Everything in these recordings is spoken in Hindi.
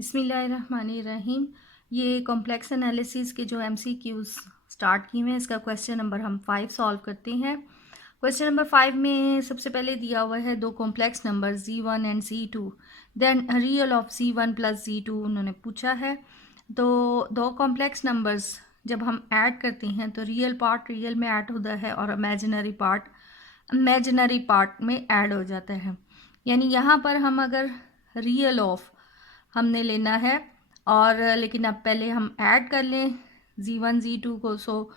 बिस्मिल्लाहिर्रहमानिर्रहीम। ये कॉम्प्लेक्स एनालिसिस के जो एमसीक्यूज स्टार्ट किए हुए हैं, इसका क्वेश्चन नंबर हम 5 सॉल्व करते हैं। क्वेश्चन नंबर 5 में सबसे पहले दिया हुआ है दो complex number Z1 and Z2, then real of Z1 plus Z2 उन्होंने पूछा है। तो दो कॉम्प्लेक्स नंबर्स जब हम ऐड करते हैं तो रियल पार्ट रियल में ऐड होता है और इमेजिनरी पार्ट में ऐड हो जाता है। यानी यहाँ पर हम अगर रियल ऑफ हमने लेना है और लेकिन अब पहले हम ऐड कर लें Z1 Z2 को। सो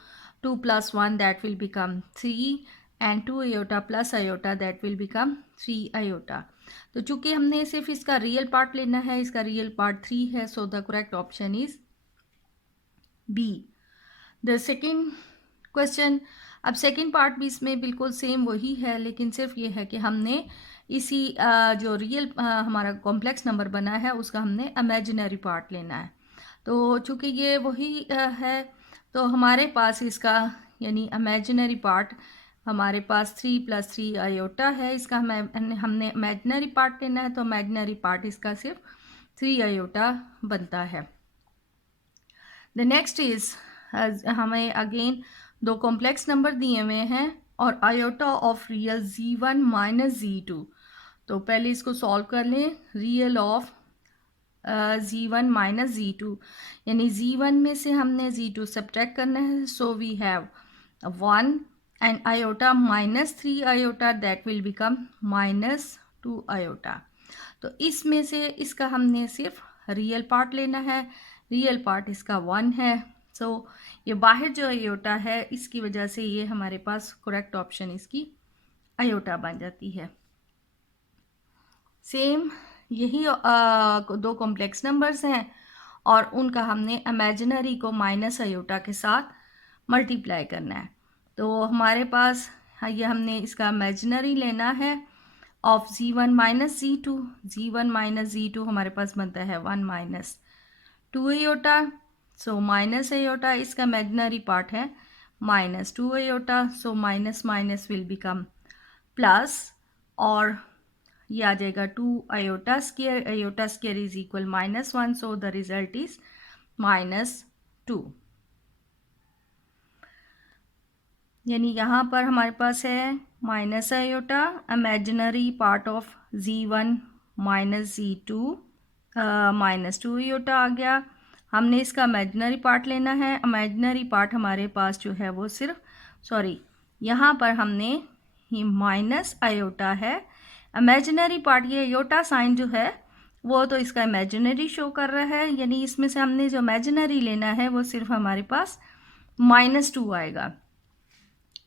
2 plus 1 that will become 3 and 2 iota plus iota that will become 3 iota. तो चूंकि हमने सिर्फ इसका रियल पार्ट लेना है, इसका रियल पार्ट 3 है, so the correct option is B. The second question, अब सेकेंड पार्ट भी इसमें बिल्कुल सेम वही है, लेकिन सिर्फ ये है कि हमने इसी जो रियल हमारा कॉम्प्लेक्स नंबर बना है उसका हमने इमेजिनरी पार्ट लेना है। तो चूंकि ये वही है तो हमारे पास इसका यानी इमेजिनरी पार्ट हमारे पास 3 प्लस 3 आयोटा है। इसका हमने इमेजिनरी पार्ट लेना है, तो इमेजिनरी पार्ट इसका सिर्फ 3 आयोटा बनता है। द नेक्स्ट इज हमें अगेन दो कॉम्प्लेक्स नंबर दिए हुए हैं और iota of real Z1 minus Z2। तो पहले इसको सॉल्व कर लें। Real of Z1 minus Z2 यानी Z1 में से हमने Z2 सब्ट्रैक्ट करना है, so we have 1 and iota minus 3 iota that will become minus 2 iota. तो इसमें से इसका हमने सिर्फ रियल पार्ट लेना है, रियल पार्ट इसका 1 है। सो ये बाहर जो आयोटा है इसकी वजह से ये हमारे पास करेक्ट ऑप्शन इसकी आयोटा बन जाती है। सेम यही दो कॉम्प्लेक्स नंबर्स हैं और उनका हमने इमेजिनरी को माइनस आयोटा के साथ मल्टीप्लाई करना है। तो हमारे पास ये हमने इसका इमेजिनरी लेना है of Z1 minus Z2। Z1 minus Z2 हमारे पास बनता है 1 minus 2 iota. So minus iota इसका इमेजिनरी पार्ट है minus 2 iota, so minus minus will become plus और ये आ जाएगा 2 iota square is equal minus 1, so the result is minus 2। यानी यहाँ पर हमारे पास है minus iota imaginary part of Z1 minus Z2 minus 2 iota आ गया। हमने इसका इमेजिनरी पार्ट लेना है, इमेजिनरी पार्ट हमारे पास जो है वो यहाँ पर हमने ये माइनस आयोटा है इमेजिनरी पार्ट। ये आयोटा साइन जो है वो तो इसका इमेजिनरी शो कर रहा है, यानी इसमें से हमने जो इमेजिनरी लेना है वो सिर्फ हमारे पास -2 आएगा,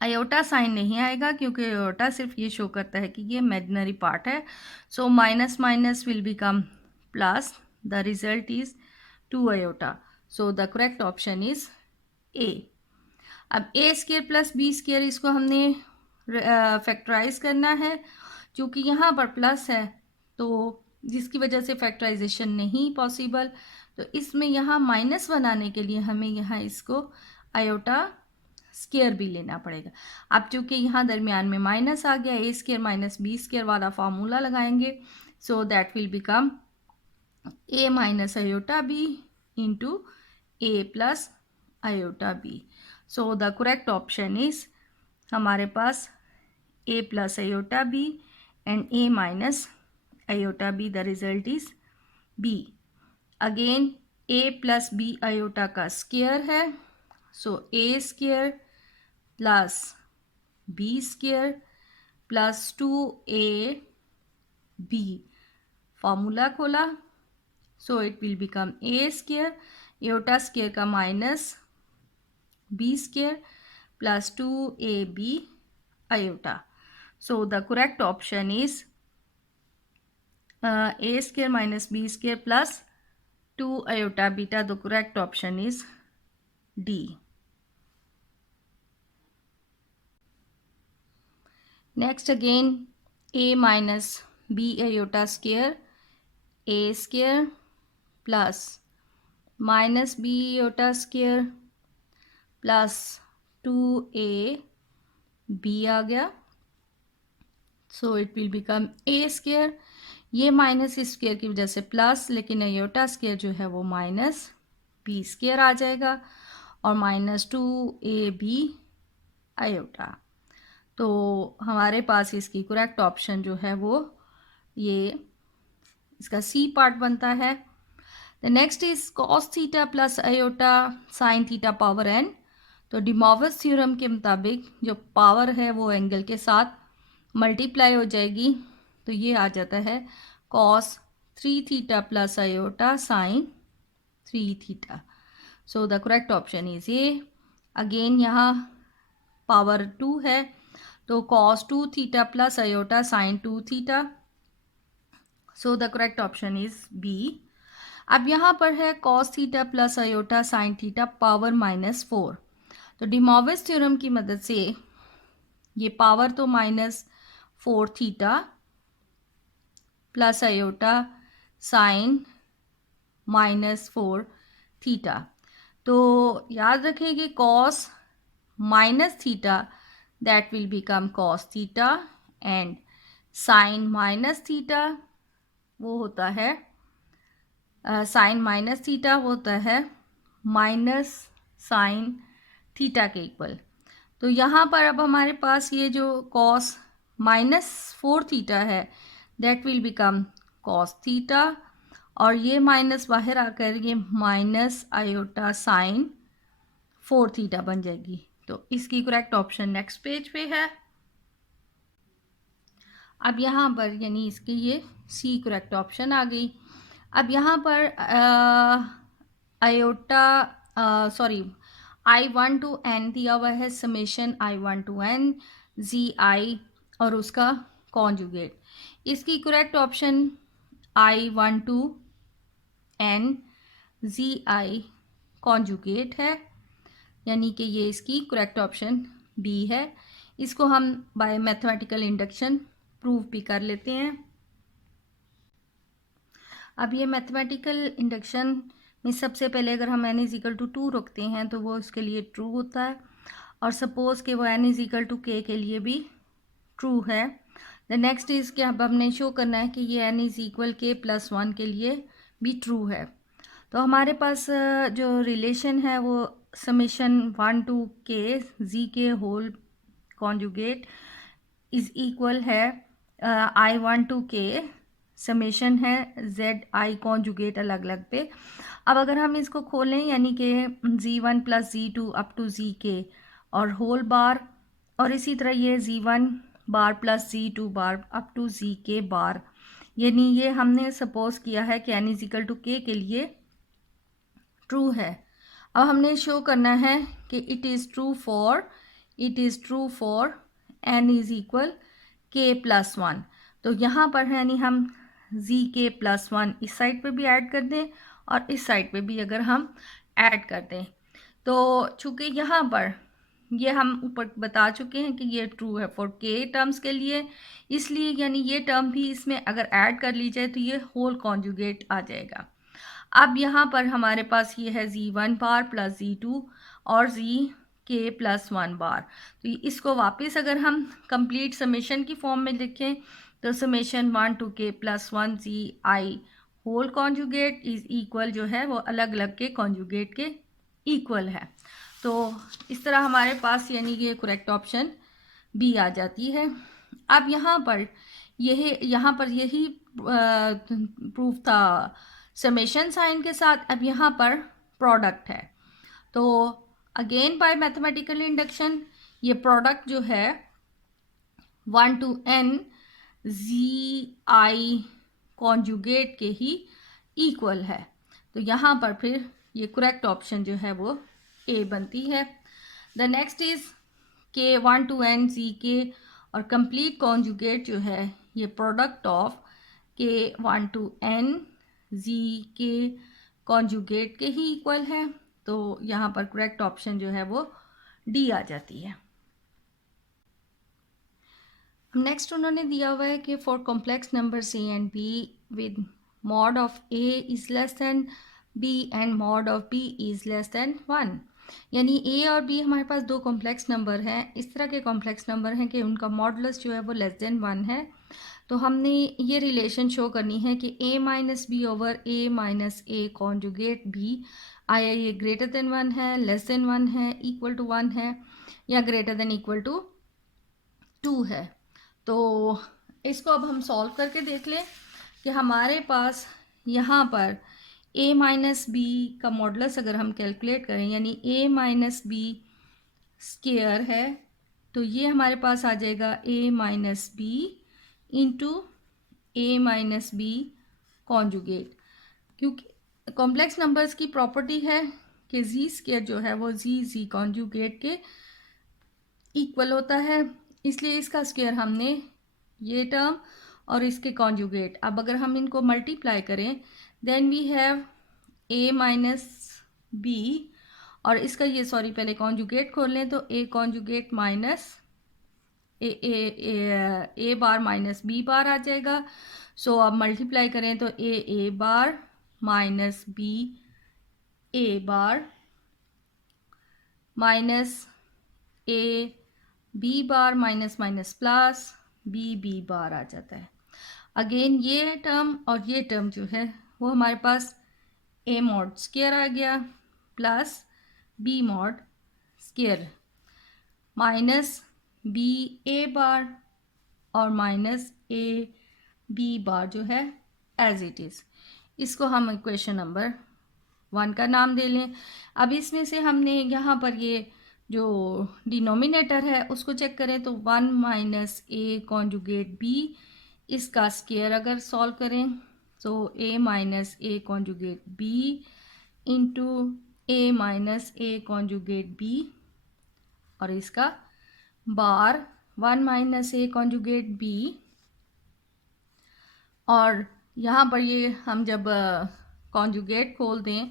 आयोटा साइन नहीं आएगा क्योंकि आयोटा सिर्फ ये शो करता है कि ये इमेजिनरी पार्ट है। सो minus minus will become plus, the result is 2 iota. So the correct option is ए। अब ए स्क्वायर प्लस बी स्क्वायर इसको हमने फैक्टराइज करना है। क्योंकि यहाँ पर प्लस है तो जिसकी वजह से फैक्टराइजेशन नहीं पॉसिबल, तो इसमें यहाँ माइनस बनाने के लिए हमें यहाँ इसको आयोटा स्क्वायर भी लेना पड़ेगा। अब चूंकि यहाँ दरमियान में माइनस आ गया, A square minus B square वाला फार्मूला लगाएंगे, so that will become A minus iota B into A plus iota B. So the correct option is हमारे पास a plus iota b and a minus iota b, the result is b। again a plus b iota का स्क्वायर है, so a square plus b square plus 2ab, formula खोला, so it will become a square iota square का minus b square plus 2ab iota। So the correct option is a square minus b square plus 2 iota beta. The correct option is D. Next again a minus b iota square, a square plus minus b iota square plus 2a b आ गया, सो it will become A square. ये माइनस स्क्वायर की वजह से प्लस, लेकिन आयोटा स्क्वायर जो है वो माइनस बी स्क्वायर आ जाएगा और -2ab आयोटा। तो हमारे पास इसकी करेक्ट ऑप्शन जो है वो ये इसका सी पार्ट बनता है। The next is cos theta plus iota sine theta power n। तो डी मॉर्गन थ्योरम के मुताबिक जो पावर है वो एंगल के साथ मल्टीप्लाई हो जाएगी, तो ये आ जाता है cos 3 theta plus iota sine 3 theta. So the correct option is A. Again यहाँ पावर 2 है, तो cos 2 theta plus iota sine 2 theta. So the correct option is B. अब यहाँ पर है cos theta plus iota sine theta power -4। तो डी मॉर्गन थ्योरम की मदद से ये पावर तो -4 theta plus iota sign -4 theta. तो याद रखें कि cos minus theta that will become cos theta and sin minus theta वो होता है साइन माइनस थीटा होता है माइनस साइन थीटा के इक्वल। तो यहाँ पर अब हमारे पास ये जो cos -4 थीटा है that will become cos theta और ये माइनस बाहर आकर ये माइनस आयोटा साइन 4 थीटा बन जाएगी। तो इसकी करेक्ट ऑप्शन नेक्स्ट पेज पे है। अब यहाँ पर यानी इसकी ये सी करेक्ट ऑप्शन आ गई। अब यहाँ पर आयोटा I1 to n दिया हुआ है, summation I1 to n ZI और उसका कॉन्जुगेट। इसकी correct option I1 to n ZI conjugate है, यानी कि ये इसकी करेक्ट ऑप्शन बी है। इसको हम बाय मैथमेटिकल इंडक्शन प्रूव भी कर लेते हैं। अब ये मैथमेटिकल इंडक्शन में सबसे पहले अगर हम n = 2 रखते हैं तो वो उसके लिए ट्रू होता है, और सपोज कि वो n = k के लिए भी ट्रू है। द नेक्स्ट इज़ कि अब हमने शो करना है कि ये n = k + 1 के लिए भी ट्रू है। तो हमारे पास जो रिलेशन है वो summation 1 to k z whole conjugate is equal है I1 to k समेशन है ZI कॉन्जुगेट अलग अलग पे। अब अगर हम इसको खोलें यानी कि Z1 + Z2 up to ZK और होल बार, और इसी तरह ये Z1 bar + Z2 bar up to ZK bar, यानी ये हमने सपोज किया है कि n = k के लिए ट्रू है। अब हमने शो करना है कि it is true for n = k + 1। तो यहाँ पर है यानी हम ZK + 1 इस साइड पे भी ऐड कर दें और इस साइड पे भी अगर हम ऐड कर दें, तो चूँकि यहाँ पर ये हम ऊपर बता चुके हैं कि ये ट्रू है फॉर k टर्म्स के लिए, इसलिए यानी ये टर्म भी इसमें अगर ऐड कर ली जाए तो ये होल कॉन्जुगेट आ जाएगा। अब यहाँ पर हमारे पास ये है Z1 बार + Z2 और ZK + 1 बार। तो इसको वापस अगर हम कंप्लीट समेशन की फॉर्म में लिखें तो summation 1 to k + 1 ZI whole conjugate is equal जो है वो अलग अलग के कॉन्जुगेट के इक्वल है। तो इस तरह हमारे पास यानी ये करेक्ट ऑप्शन बी आ जाती है। अब यहाँ पर यही प्रूफ था समेशन साइन के साथ। अब यहाँ पर प्रोडक्ट है, तो अगेन बाय मैथमेटिकल इंडक्शन ये प्रोडक्ट जो है 1 to n ZI कॉन्जुगेट के ही इक्वल है। तो यहाँ पर फिर ये करेक्ट ऑप्शन जो है वो ए बनती है। The next is k 1 to n ZK और कंप्लीट कॉन्जुगेट जो है ये product of k 1 to n ZK conjugate के ही इक्वल है। तो यहाँ पर करेक्ट ऑप्शन जो है वो डी आ जाती है। नेक्स्ट उन्होंने दिया हुआ है कि for complex numbers a and b with mod of a is less than b and mod of b is less than 1। यानी ए और बी हमारे पास दो कॉम्प्लेक्स नंबर हैं, इस तरह के कॉम्प्लेक्स नंबर हैं कि उनका मॉडुलस जो है वो लेस देन 1 है। तो हमने ये रिलेशन शो करनी है कि a minus B over a minus A conjugate B, आया ये ग्रेटर देन 1 है, लेस देन 1 है, इक्वल टू 1 है, या ग्रेटर देन इक्वल टू 2 है। तो इसको अब हम सॉल्व करके देख लें कि हमारे पास यहाँ पर a माइनस बी का मॉडुलस अगर हम कैलकुलेट करें, यानी a माइनस बी स्क्वायर है, तो ये हमारे पास आ जाएगा a minus B into a minus B conjugate, क्योंकि कॉम्प्लेक्स नंबर्स की प्रॉपर्टी है कि जी स्क्वायर जो है वो जी कॉन्जुगेट के इक्वल होता है, इसलिए इसका स्क्वायर हमने ये टर्म और इसके कॉन्जुगेट, अब अगर हम इनको मल्टीप्लाई करें then we have a minus B, और इसका ये पहले कॉन्जुगेट खोल लें तो a conjugate minus A bar minus B bar आ जाएगा। सो अब मल्टीप्लाई करें तो A bar minus B A bar minus A B bar minus minus plus B bar आ जाता है। अगेन ये टर्म और ये टर्म जो है वो हमारे पास ए मॉड स्क्वायर आ गया plus B mod square minus B A bar और माइनस ए बी बार जो है एज इट इज़। इसको हम इक्वेशन नंबर 1 का नाम दे लें। अब इसमें से हमने यहाँ पर ये जो डिनोमिनेटर है उसको चेक करें तो 1 माइनस ए कॉन्जुगेट बी, इसका स्क्वायर अगर सॉल्व करें तो A minus A conjugate B into A minus A conjugate B, और इसका बार 1 माइनस ए कॉन्जुगेट बी, और यहाँ पर ये हम जब कॉन्जुगेट खोल दें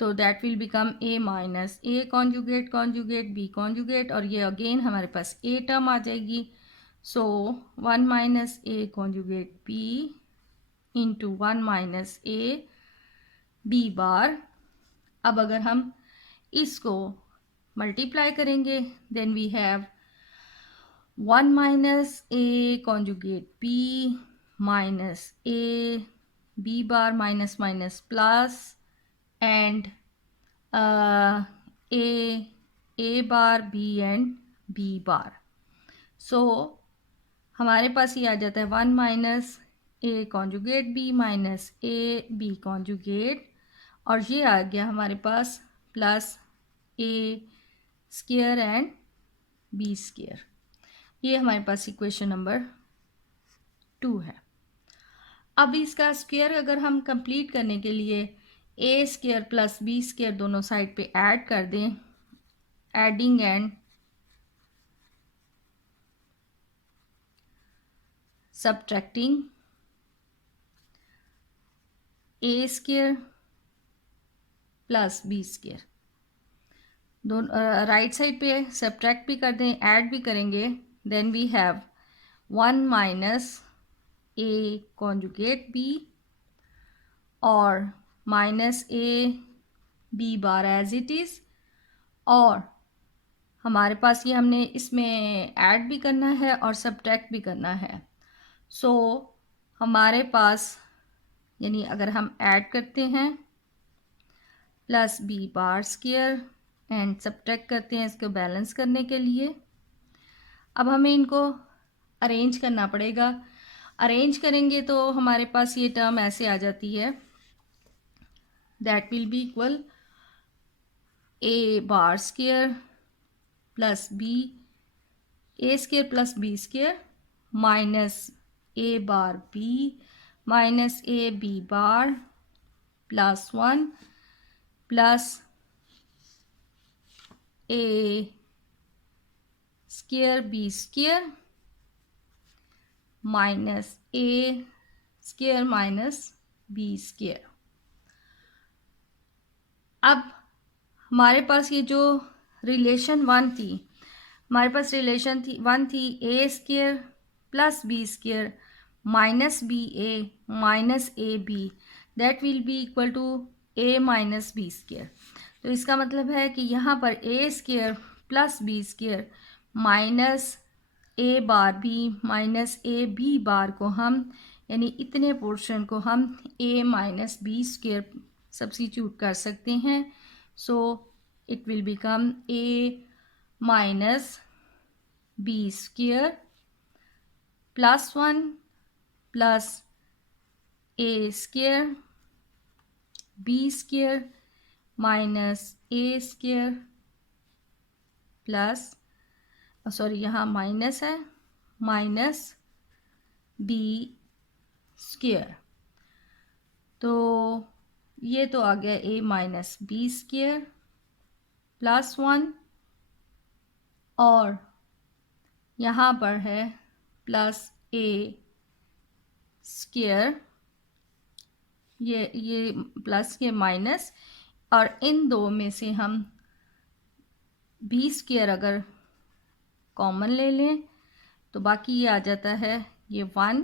तो that will become A minus A conjugate conjugate B conjugate, और ये अगेन हमारे पास ए टर्म आ जाएगी। So 1 minus A conjugate B into 1 minus A B bar. अब अगर हम इसको मल्टीप्लाई करेंगे then we have 1 minus A conjugate B minus A B bar minus minus plus and A bar B and B bar. So हमारे पास ये आ जाता है 1 माइनस ए कॉन्जुगेट बी माइनस ए बी कॉन्जुगेट, और ये आ गया हमारे पास plus A square and B square. ये हमारे पास इक्वेशन नंबर 2 है। अब इसका स्क्वायर अगर हम कंप्लीट करने के लिए a square plus B square दोनों साइड पे ऐड कर दें, adding and subtracting a square plus B square, दोनों राइट साइड पे सब्ट्रैक्ट भी कर दें ऐड भी करेंगे, then we have 1 minus A conjugate B और minus A B bar as it is, और हमारे पास ये हमने इसमें ऐड भी करना है और सब्ट्रैक्ट भी करना है। सो हमारे पास यानी अगर हम ऐड करते हैं plus B bar square and subtract करते हैं इसको बैलेंस करने के लिए, अब हमें इनको अरेंज करना पड़ेगा। अरेंज करेंगे तो हमारे पास ये टर्म ऐसे आ जाती है, that will be equal A bar square plus B A square plus B square minus A bar B minus A B bar plus 1 plus A square B square minus A square minus B square. अब हमारे पास ये जो रिलेशन 1 थी, हमारे पास रिलेशन थी 1 थी a square plus B square minus B a minus A b, that will be equal to a minus B square. तो इसका मतलब है कि यहाँ पर a square plus B square minus A bar B minus A B bar को हम यानी इतने पोर्शन को हम a minus B square substitute कर सकते हैं. So it will become A minus B square plus 1 plus A square B square minus A square plus sorry यहाँ माइनस है माइनस बी स्क्वायर. तो ये तो आ गया ए माइनस बी स्क्वायर प्लस 1 और यहाँ पर है प्लस ए स्क्वायर ये प्लस के माइनस और इन दो में से हम बी स्क्वायर अगर कॉमन ले लें तो बाकी ये आ जाता है ये 1.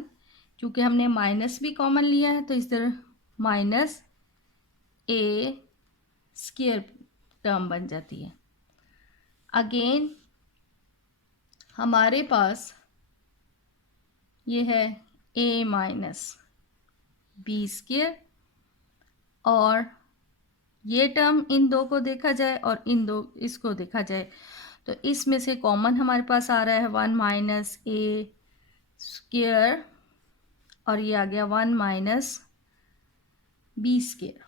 क्योंकि हमने माइनस भी कॉमन लिया है तो इस तरह माइनस ए स्क्वायर टर्म बन जाती है. अगेन हमारे पास ये है ए माइनस बी स्क्वायर और ये टर्म इन दो को देखा जाए और इन दो इसको देखा जाए तो इसमें से कॉमन हमारे पास आ रहा है 1 माइनस ए स्क्वायर और ये आ गया 1 माइनस बी स्क्वायर.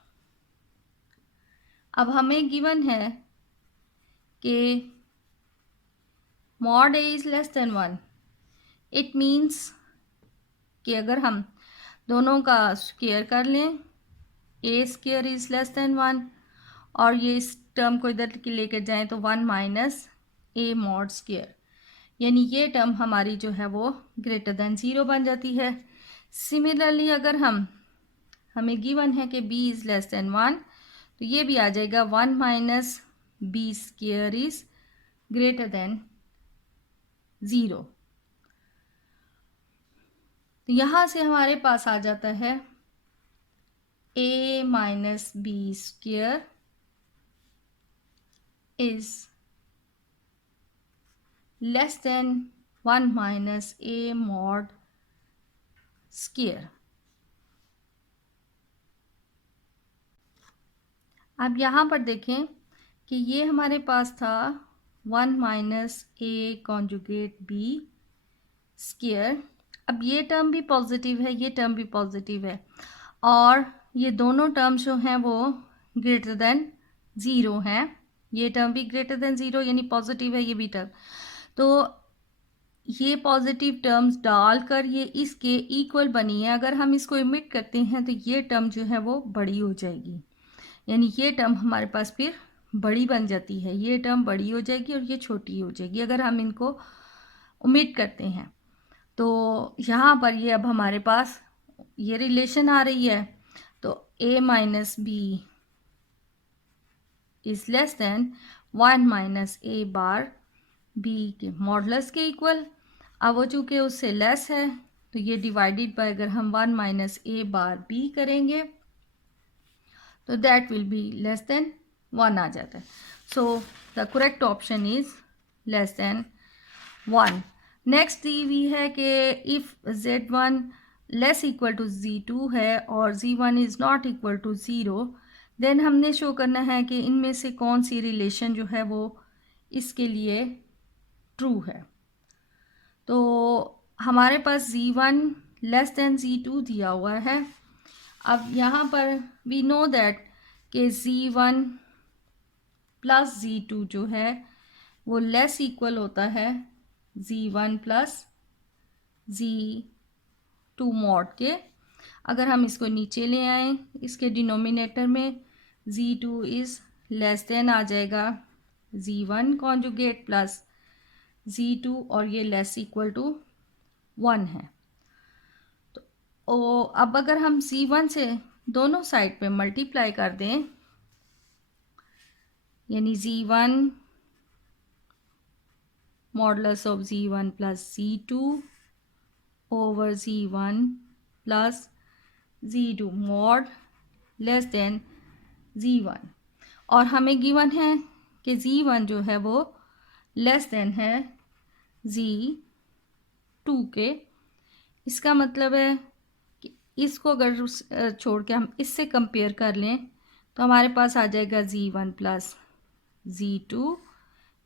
अब हमें गिवन है कि mod A is less than 1. It means कि अगर हम दोनों का स्क्वायर कर लें ए स्क्वायर इज़ लेस देन 1 और ये इस टर्म को इधर लेकर जाएं तो 1 माइनस ए मॉड स्क्वायर यानी ये टर्म हमारी जो है वो ग्रेटर देन 0 बन जाती है. सिमिलरली अगर हमें गिवन है कि b इज़ लेस देन 1 तो ये भी आ जाएगा 1 minus B square is greater than 0. तो यहाँ से हमारे पास आ जाता है a minus B square is less than 1 minus A mod square. अब यहाँ पर देखें कि ये हमारे पास था 1 माइनस ए कॉन्जुगेट बी स्क्वायर. अब ये टर्म भी पॉजिटिव है ये टर्म भी पॉजिटिव है और ये दोनों टर्म्स जो हैं वो ग्रेटर देन 0 हैं. ये टर्म भी ग्रेटर देन 0 यानी पॉजिटिव है ये भी टर्म. तो ये पॉजिटिव टर्म्स डालकर ये इसके इक्वल बनी है. अगर हम इसको इमिट करते हैं तो ये टर्म जो है वो बड़ी हो जाएगी यानी ये टर्म हमारे पास फिर बड़ी बन जाती है. ये टर्म बड़ी हो जाएगी और ये छोटी हो जाएगी अगर हम इनको ओमिट करते हैं. तो यहाँ पर ये अब हमारे पास ये रिलेशन आ रही है तो a minus B is less than 1 minus A bar B के मॉडुलस के इक्वल. अब वो चूँकि उससे लेस है तो ये डिवाइडेड बाय अगर हम 1 माइनस ए बार बी करेंगे तो that will be less than 1 आ जाता है. So the correct option is less than 1. Next दी हुई है कि if z1 less equal to z2 है और z1 is not equal to 0 then हमने शो करना है कि इनमें से कौन सी रिलेशन जो है वो इसके लिए ट्रू है. तो हमारे पास z1 लेस देन z2 दिया हुआ है. अब यहाँ पर वी नो दैट कि z1 प्लस z2 जो है वो लेस इक्वल होता है z1 प्लस z2 मॉड के. अगर हम इसको नीचे ले आएँ इसके डिनोमिनेटर में z2 इज़ लेस देन आ जाएगा z1 कॉन्जुगेट प्लस z2 और ये लेस इक्वल टू 1 है. तो अब अगर हम z1 से दोनों साइड पे मल्टीप्लाई कर दें यानी z1 modulus of z1 plus z2 over z1 plus z2 mod less than z1 और हमें गिवन है कि z1 जो है वो लेस देन है z2 के। इसका मतलब है कि इसको अगर छोड़ के हम इससे कंपेयर कर लें तो हमारे पास आ जाएगा z1 plus z2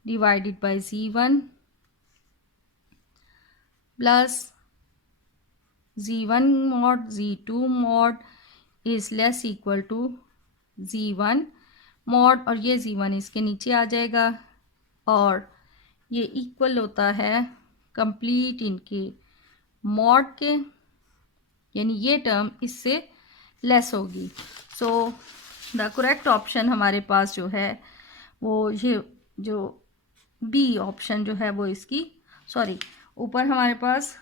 divided by z1 plus z1 mod z2 mod is less equal to z1 mod, और ये z1 इसके नीचे आ जाएगा और ये इक्वल होता है कंप्लीट इनके मॉड के, यानी ये टर्म इससे लेस होगी। सो द करेक्ट ऑप्शन हमारे पास जो है वो ये जो बी ऑप्शन जो है वो इसकी, सॉरी ऊपर हमारे पास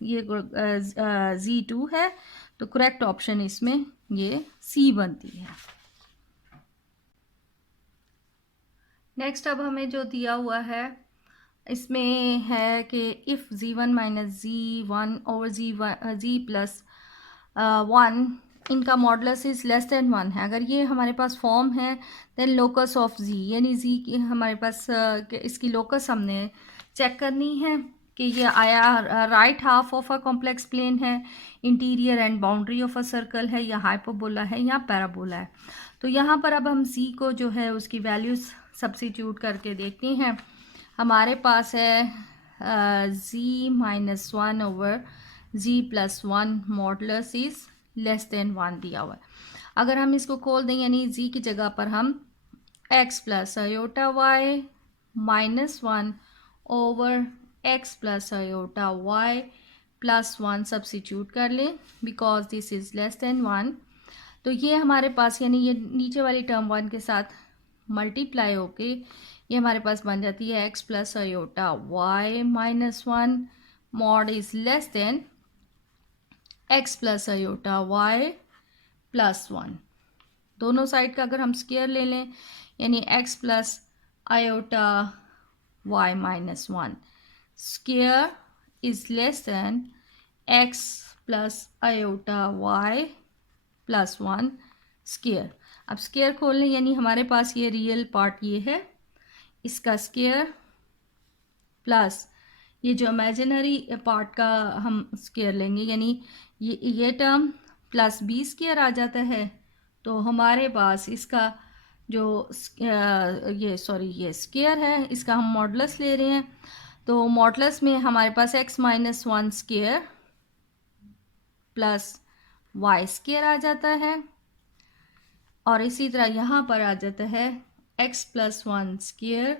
ये Z2 है तो करेक्ट ऑप्शन इसमें ये C बनती है। नेक्स्ट अब हमें जो दिया हुआ है इसमें है कि if z1 minus z1 over z plus 1 इनका मॉडुलस इज़ लेस देन 1 है। अगर ये हमारे पास फॉर्म है देन लोकस ऑफ z, यानी z की हमारे पास इसकी लोकस हमने चेक करनी है कि ये आया right half of a complex plane है, interior and boundary of a circle है, या हाइपरबोला है या पैराबोला है। तो यहाँ पर अब हम z को जो है उसकी वैल्यूज़ सब्स्टिट्यूट करके देखते हैं। हमारे पास है z minus 1 over z plus 1 modulus is less than 1 दिया हुआ है। अगर हम इसको खोल दें यानी z की जगह पर हम x plus iota y minus 1 over x plus iota y plus 1 substitute कर लें because this is less than 1। तो ये हमारे पास यानी ये नीचे वाली टर्म 1 के साथ मल्टीप्लाई होके ये हमारे पास बन जाती है x plus iota y minus 1 mod is less than x plus iota y plus 1। दोनों साइड का अगर हम स्क्वायर ले लें यानी x plus iota y minus 1 square is less than x plus iota y plus 1 square. अब स्क्वायर खोल लें यानी हमारे पास ये रियल पार्ट ये है इसका स्क्वायर प्लस ये जो इमेजिनरी पार्ट का हम स्क्वायर लेंगे यानी ये टर्म प्लस बी स्क्वायर आ जाता है। तो हमारे पास इसका जो ये स्क्वायर है इसका हम मॉडुलस ले रहे हैं तो मॉडुलस में हमारे पास x minus 1 square plus Y square आ जाता है और इसी तरह यहाँ पर आ जाता है x plus 1 square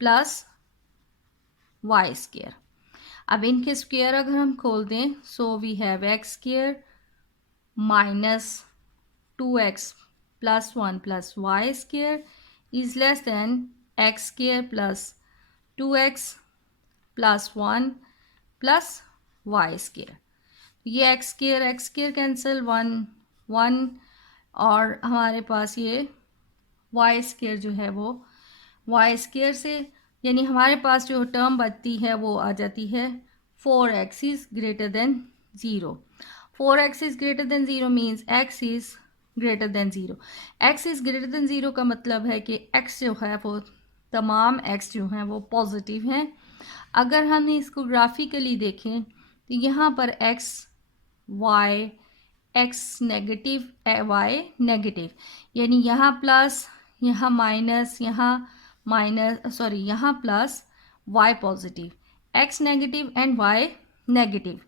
plus Y square. अब इनके स्क्वायर अगर हम खोल दें so we have x square minus 2x plus 1 plus Y square is less than x square plus 2x plus 1 plus Y square. ये x स्क्वायर कैंसिल 1 और हमारे पास ये वाई स्क्वायर जो है वो वाई स्क्वायर से यानी हमारे पास जो टर्म बचती है वो आ जाती है 4x is greater than 0। 4x is greater than 0 means x is greater than 0। x is greater than 0 का मतलब है कि x जो है वो तमाम x जो हैं वो पॉजिटिव हैं। अगर हम इसको ग्राफिकली देखें तो यहाँ पर x y x negative y negative यानी यहाँ प्लस यहाँ माइनस यहाँ plus y positive x negative and y negative.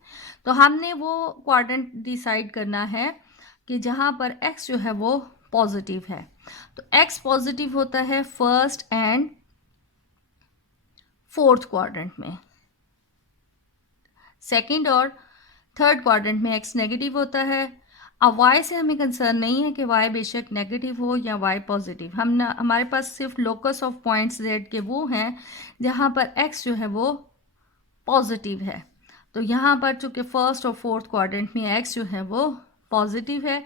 तो हमने वो क्वाड्रेंट डिसाइड करना है कि जहाँ पर x जो है वो पॉजिटिव है। तो x पॉजिटिव होता है फर्स्ट एंड फोर्थ क्वाड्रेंट में, सेकंड और थर्ड क्वाड्रेंट में x नेगेटिव होता है। अब y से हमें कंसर्न नहीं है कि y बेशक नेगेटिव हो या y पॉजिटिव, हमारे पास सिर्फ लोकस ऑफ पॉइंट्स z के वो हैं जहाँ पर x जो है वो पॉजिटिव है। तो यहाँ पर चूँकि फर्स्ट और फोर्थ क्वाड्रेंट में x जो है वो पॉजिटिव है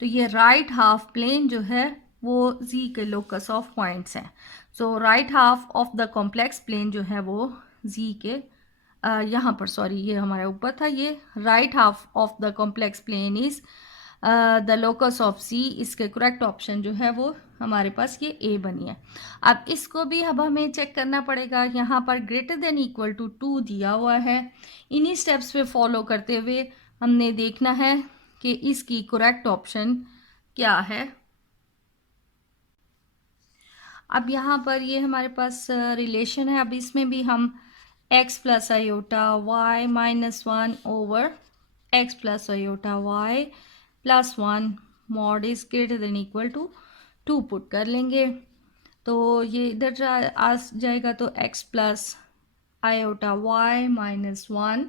तो ये राइट हाफ प्लेन जो है वो z के लोकस ऑफ पॉइंट्स हैं। So right half of the complex plane जो है वो z के यहाँ पर ये हमारे ऊपर था, ये right half of the complex plane is the locus of z। इसके करेक्ट ऑप्शन जो है वो हमारे पास ये a बनी है। अब इसको भी अब हमें चेक करना पड़ेगा। यहाँ पर ग्रेटर देन इक्वल टू 2 दिया हुआ है। इन्हीं स्टेप्स पे फॉलो करते हुए हमने देखना है कि इसकी करेक्ट ऑप्शन क्या है। अब यहाँ पर ये हमारे पास रिलेशन है। अब इसमें भी हम x plus iota Y minus 1 over x plus iota Y plus 1 mod is greater than equal to 2 put कर लेंगे। तो ये इधर आ जाएगा तो x plus iota Y minus 1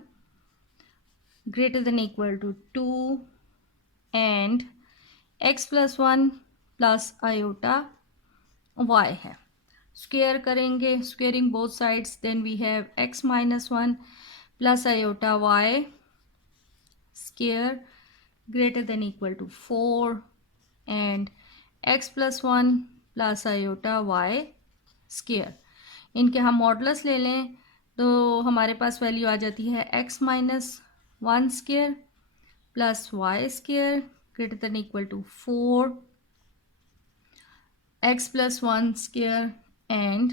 greater than equal to 2 and x plus 1 plus iota y है। स्क्वेयर करेंगे, squaring both sides, then we have x minus 1 plus iota y square greater than equal to 4 and x plus 1 plus iota y square. इनके हम मॉडुलस ले लें तो हमारे पास वैल्यू आ जाती है x minus 1 square plus y square greater than equal to 4 x plus 1 square and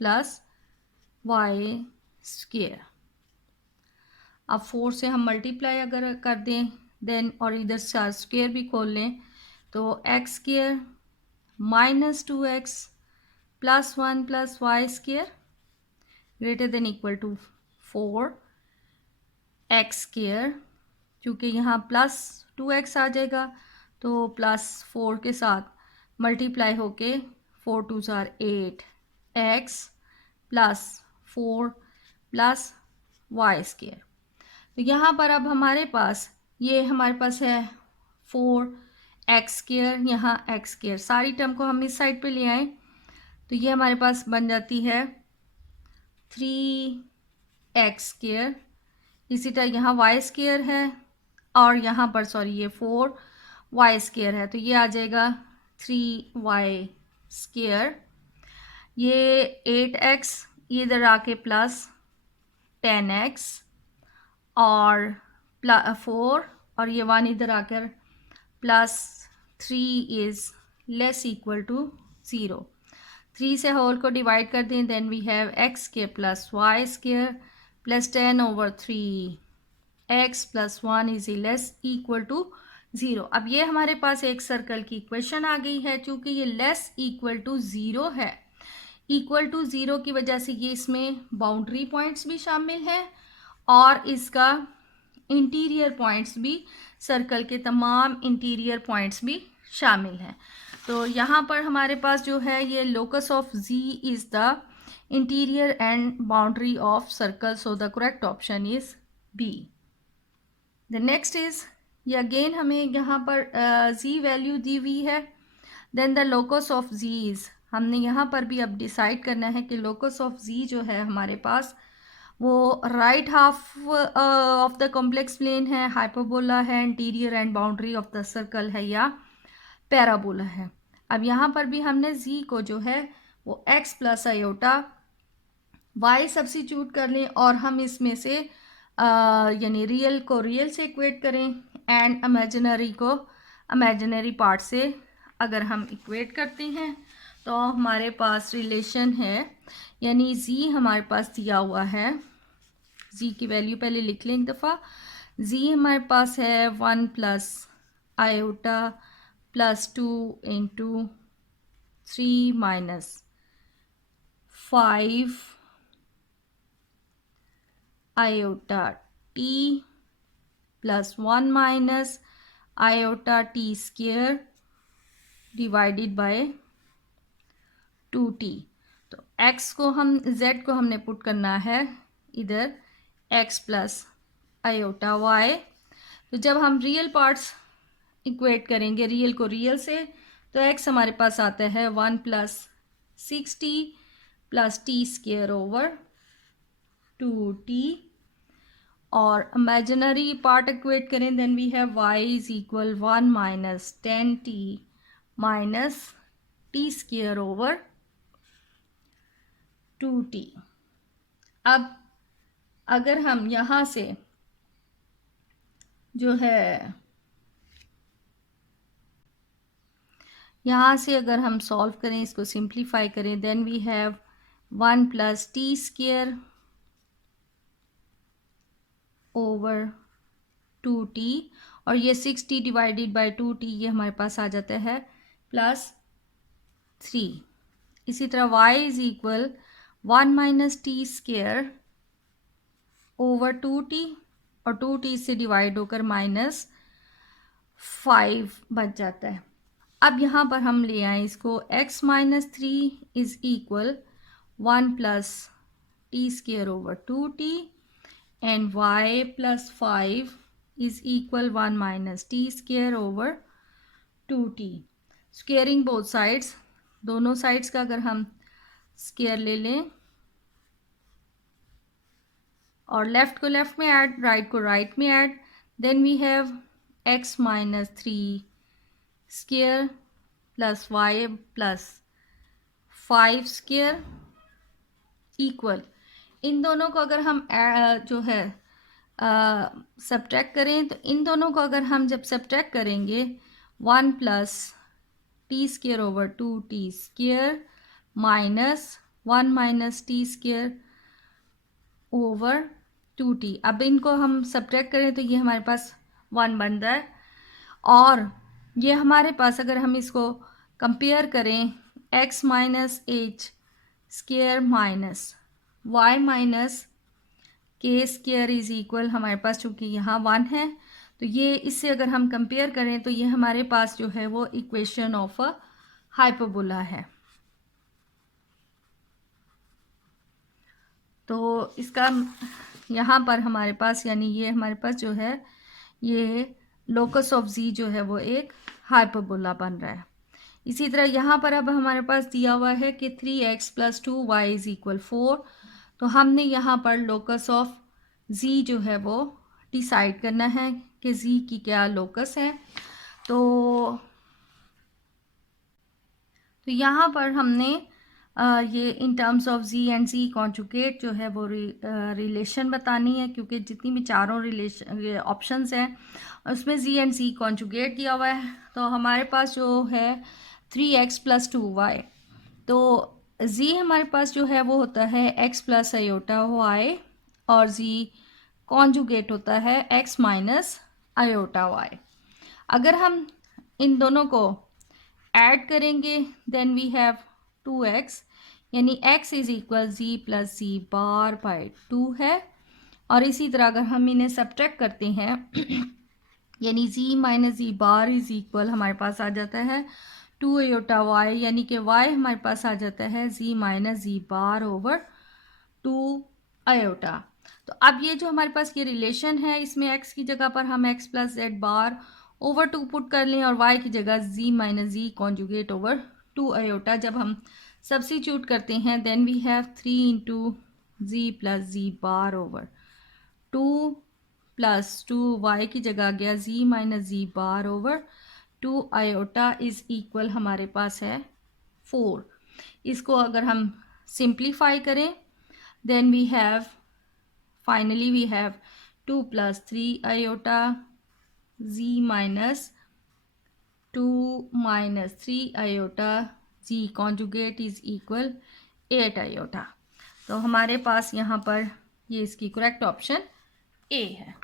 plus y square. अब 4 से हम मल्टीप्लाई अगर कर दें देन और इधर से स्क्वेयर भी खोल लें तो x square minus 2x plus 1 plus y square greater than equal to 4 x square, क्योंकि यहाँ प्लस 2x आ जाएगा तो प्लस 4 के साथ मल्टीप्लाई होके 4 2 ज़ार 8 x plus 4 plus y square. तो यहाँ पर अब हमारे पास है 4 एक्स स्क्वेयर, यहाँ एक्स स्क्वेयर, सारी टर्म को हम इस साइड पे ले आए तो ये हमारे पास बन जाती है 3x स्क्वेयर। इसी तरह यहाँ वाई स्क्वेयर है और यहाँ पर ये 4y स्क्वेयर है तो ये आ जाएगा 3y स्क्वेयर। ये 8x ये इधर आके प्लस 10x और 4 और ये 1 इधर आकर plus 3 is less equal to 0। 3 से होल को डिवाइड कर दें देन वी हैव x के plus Y square plus 10 over 3 x plus 1 is less equal to 0। अब ये हमारे पास एक सर्कल की इक्वेशन आ गई है। चूँकि ये लेस इक्वल टू 0 है, इक्वल टू 0 की वजह से ये इसमें बाउंड्री पॉइंट्स भी शामिल हैं और इसका इंटीरियर पॉइंट्स भी, सर्कल के तमाम इंटीरियर पॉइंट्स भी शामिल हैं। तो यहाँ पर हमारे पास जो है ये locus of z is the interior and boundary of circle, so the correct option is B। The next is ये अगेन हमें यहाँ पर z वैल्यू दी हुई है। Then the locus of z is, हमने यहाँ पर भी अब डिसाइड करना है कि लोकस ऑफ z जो है हमारे पास वो right half of the complex plane है, हाइपरबोला है, interior and boundary of the circle है या पैराबोला है। अब यहाँ पर भी हमने z को जो है वो x plus iota y substitute कर लें और हम इसमें से यानी रियल को रियल से इक्वेट करें एंड इमेजिनरी को इमेजिनरी पार्ट से अगर हम इक्वेट करते हैं तो हमारे पास रिलेशन है, यानी z हमारे पास दिया हुआ है। z की वैल्यू पहले लिख लें एक दफ़ा। z हमारे पास है 1 plus iota plus 2 into 3 minus 5 iota t plus 1 minus iota t square divided by 2t। तो x को हम z को हमने पुट करना है इधर x प्लस आयोटा y। तो जब हम रियल पार्ट्स इक्वेट करेंगे रियल को रियल से तो x हमारे पास आता है 1 plus 6t plus T square over 2t और इमेजिनरी पार्ट इक्वेट करें then we have y is equal 1 minus 10t minus T square over 2t। अब अगर हम यहाँ से जो है यहाँ से अगर हम सॉल्व करें, इसको सिंप्लीफाई करें, then we have 1 plus T square over 2t, और ये 6t डिवाइडेड बाई 2t, ये हमारे पास आ जाता है +3। इसी तरह y is equal 1 minus T square over 2t, और 2t से डिवाइड होकर -5 बच जाता है। अब यहाँ पर हम ले आए इसको, x minus 3 is equal 1 plus T square over 2t, and y plus 5 is equal 1 minus T square over 2t। Squaring both sides, दोनों साइड्स का अगर हम स्क्वेयर ले लें और लेफ्ट को लेफ्ट में ऐड, राइट को राइट में add, then we have x minus 3 square plus y plus 5 square equal, इन दोनों को अगर हम जो है सब्ट्रैक्ट करें, तो इन दोनों को अगर हम जब सब्ट्रैक्ट करेंगे, 1 plus T square over 2t square minus 1 minus T square over 2t, अब इनको हम सब्ट्रैक्ट करें तो ये हमारे पास 1 बन रहा है। और ये हमारे पास अगर हम इसको कंपेयर करें, x minus H square minus y minus के स्क्वेयर इज इक्वल, हमारे पास चूँकि यहाँ 1 है, तो ये इससे अगर हम कंपेयर करें तो ये हमारे पास जो है वो इक्वेशन ऑफ अ हाइपरबोला है। तो इसका यहाँ पर हमारे पास, यानी ये हमारे पास जो है ये लोकस ऑफ z जो है वो एक हाइपरबोला बन रहा है। इसी तरह यहाँ पर अब हमारे पास दिया हुआ है कि 3x plus 2y is equal 4, तो हमने यहाँ पर लोकस ऑफ z जो है वो डिसाइड करना है कि z की क्या लोकस है। तो यहाँ पर हमने ये in terms of z and z conjugate जो है वो रिलेशन बतानी है, क्योंकि जितनी भी चारों रिलेशन ऑप्शंस हैं उसमें z एंड z कॉन्जुगेट दिया हुआ है। तो हमारे पास जो है 3x प्लस 2y, तो z हमारे पास जो है वो होता है x प्लस आयोटा y, और z कॉन्जुगेट होता है x माइनस आयोटा y। अगर हम इन दोनों को ऐड करेंगे, देन वी हैव 2x, यानी x is equal z plus z bar by 2 है। और इसी तरह अगर हम इन्हें सब्ट्रैक्ट करते हैं यानी z minus z bar is equal हमारे पास आ जाता है 2 आयोटा y, यानी कि y हमारे पास आ जाता है z minus z bar over 2 iota. तो अब ये जो हमारे पास ये रिलेशन है, इसमें x की जगह पर हम x plus z bar over 2 put कर लें, और y की जगह z minus z conjugate over 2 iota जब हम सब्स्टिट्यूट करते हैं, then we have 3 into z plus z bar over 2 plus 2, y की जगह आ गया z minus z bar over 2 iota is equal हमारे पास है 4। इसको अगर हम सिंप्लीफाई करें, then we have finally we have 2 plus 3 iota z minus 2 minus 3 iota z conjugate is equal 8 iota. तो हमारे पास यहाँ पर ये इसकी करेक्ट ऑप्शन ए है।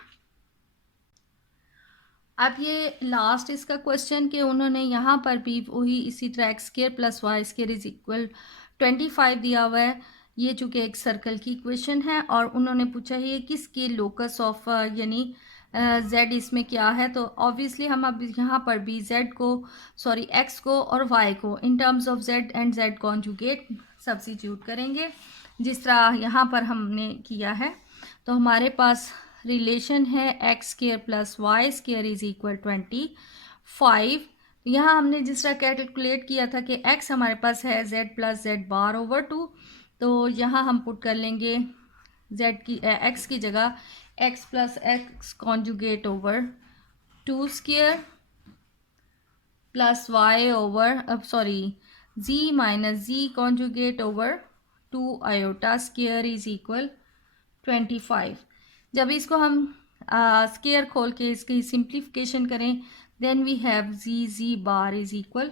अब ये लास्ट इसका क्वेश्चन कि उन्होंने यहाँ पर भी वही इसी तरह X square plus Y square is equal 25 दिया हुआ है। ये चूँकि एक सर्कल की इक्वेशन है और उन्होंने पूछा है किसके लोकस ऑफ यानी z इसमें क्या है। तो ऑब्वियसली हम अब यहाँ पर भी z को x को और y को in terms of z and z conjugate substitute करेंगे जिस तरह यहाँ पर हमने किया है। तो हमारे पास रिलेशन है X square plus Y square is equal 25। यहाँ हमने जिस तरह कैलकुलेट किया था कि x हमारे पास है z plus z bar over 2, तो यहाँ हम पुट कर लेंगे z की x की जगह x plus x conjugate over 2 square plus y over z minus z conjugate over 2 iota square is equal 25। जब इसको हम स्क्वायर खोल के इसकी सिंप्लीफिकेशन करें, then we have z bar is equal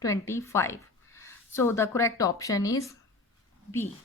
25. So the correct option is B.